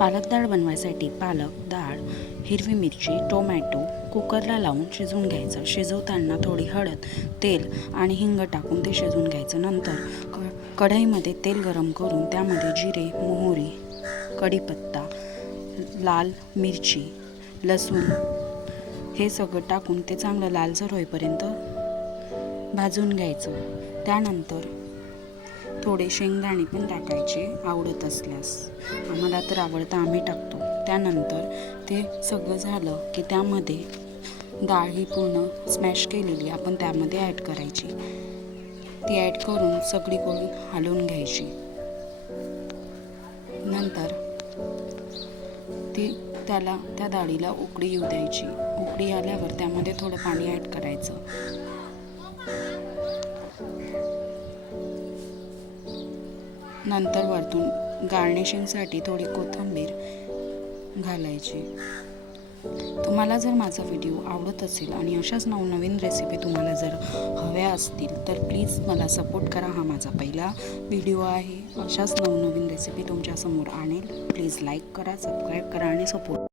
पालक डाळ बनवायसाठी पालक, डाळ, हिरवी मिरची, टोमॅटो कुकरला लावून शिजवून घ्यायचं. शिजवताना थोडी हळद, तेल आणि हिंग टाकून ते शिजवून घ्यायचं. नंतर कढईमध्ये तेल गरम करून त्यामध्ये जिरे, मोहरी, कढीपत्ता, लाल मिरची, लसूण हे सगळं टाकून ते चांगलं लालसर होईपर्यंत भाजून घ्यायचं. त्यानंतर थोडे शेंगदाणे पण टाकायचे आवडत असल्यास. आम्हाला तर आवडतं, आम्ही टाकतो. त्यानंतर ते सगळं झालं की त्यामध्ये डाळ ही पूर्ण स्मॅश केलेली आपण त्यामध्ये ॲड करायची. ती ॲड करून सगळीकडून हलवून घ्यायची. नंतर त्या डाळीला उकळी येऊ द्यायची. उकळी आल्यावर त्यामध्ये थोडं पाणी ॲड करायचं. नंतर वरतून गार्निशिंगसाठी थोडी कोथिंबीर घालायची. तुम्हाला जर माझा व्हिडिओ आवडत असेल आणि अशाच नवनवीन रेसिपी तुम्हाला जर हव्या असतील तर प्लीज मला सपोर्ट करा. हा माझा पहिला व्हिडिओ आहे. अशाच नवनवीन रेसिपी तुमच्यासमोर आणेल. प्लीज लाईक करा, सबस्क्राईब करा आणि सपोर्ट